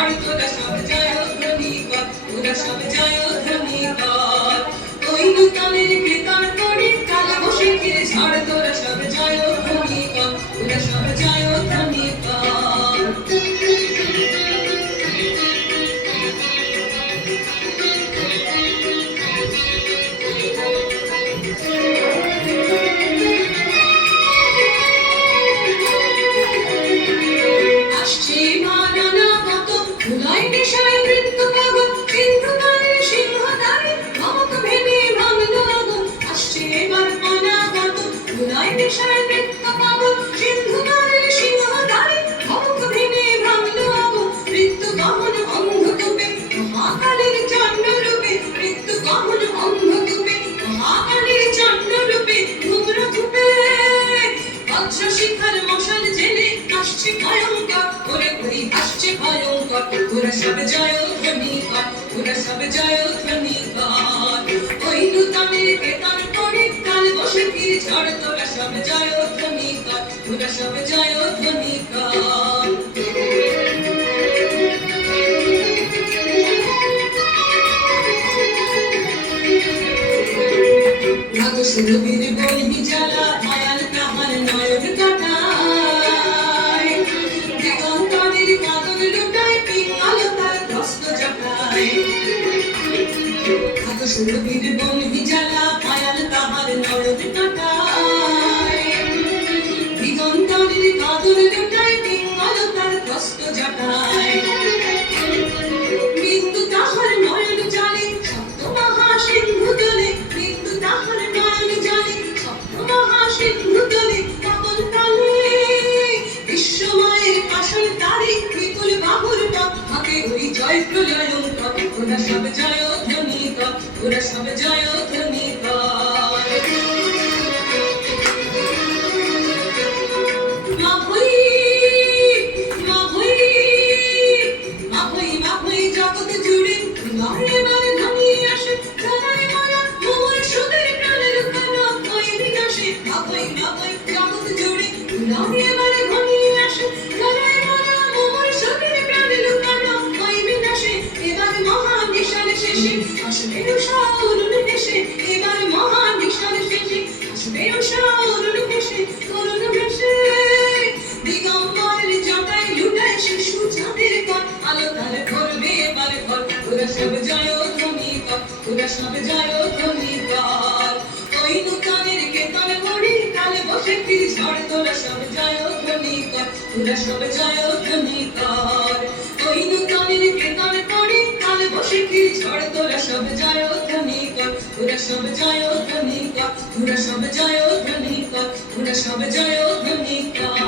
ঝড় তোরা সব জয়ধ্বনি কর, তোরা সব জয়ধ্বনি কর। ওই নূতনের কীর্তন করে কাল বৈশাখীর ঝড় তোরা সব জয়ধ্বনি কর, তোরা সব জয়ধ্বনি কর। তোরা সব জয়ধ্বনি কর, তোরা সব জয়ধ্বনি কর। ওই নূতনের কীর্তন করে কাল বৈশাখীর ঝড় তোরা সব জয়ধ্বনি কর, তোরা সব জয়ধ্বনি কর। সুরবীর বলি জ্বালা মায়াল তাহার নয়ন কাটায়, দিগন্তরের কাঁদন লুটায় পিঙ্গল তার ধ্বস্ত জটায়। সুরবীর বলি জ্বালা মায়াল তাহার নয়ন কাটায়, দিগন্তরের কাঁদন লুটায় পিঙ্গল তার ধ্বস্ত জটায়। বিন্দু তাহার নয়ন জালে সপ্ত মহাসিন্ধু দলে, বিন্দু তাহার নয়ন জালে সপ্ত মহাসিন্ধু দলে। পাগল তালে বিশ্বময়ের পাশান তারে বিপুল বাহুর পথ হাতে ওই জয় প্রলয়ঙ্কর। ওরা সব জয়ধ্বনি কর, ওরা সব জয়ধ্বনি কর। মা ভৈ মা ভৈ মা ভৈ মা ভৈ জগৎ জুড়ে বারে বারে ঘনিয়ে আসে জানাই মারা মোর সুদের প্রাণে লুকানো ওই বিনাশে। মা ভৈ জগৎ জুড়ে বারে বারে ঘনিয়ে আসে জানাই মারা মোর সুদের প্রাণে লুকানো ওই বিনাশে। এবার মহান নিশান শেষে আসবে উষা অরুণ ভেসে, এবার মহান নিশান শেষে আসবে উষা অরুণ ভেসে, অরুণ ভেসে। দিগম্বরের জটায় লুটায় শিশু চাঁদের কর, আলো তার করবে এবার ঘর। তোরা সব জয়ধ্বনি কর, তোরা সব জয়ধ্বনি কর। ওই নূতনের কীর্তন করে কাল বৈশাখীর ঝড় তোরা সব জয়ধ্বনি কর, তোরা সব জয়ধ্বনি কর। ওই নূতনের কীর্তন করে কাল বৈশাখীর ঝড় তোরা সব জয়ধ্বনি কর, তোরা সব জয়ধ্বনি কর, তোরা সব জয়ধ্বনি কর, তোরা সব জয়ধ্বনি কর।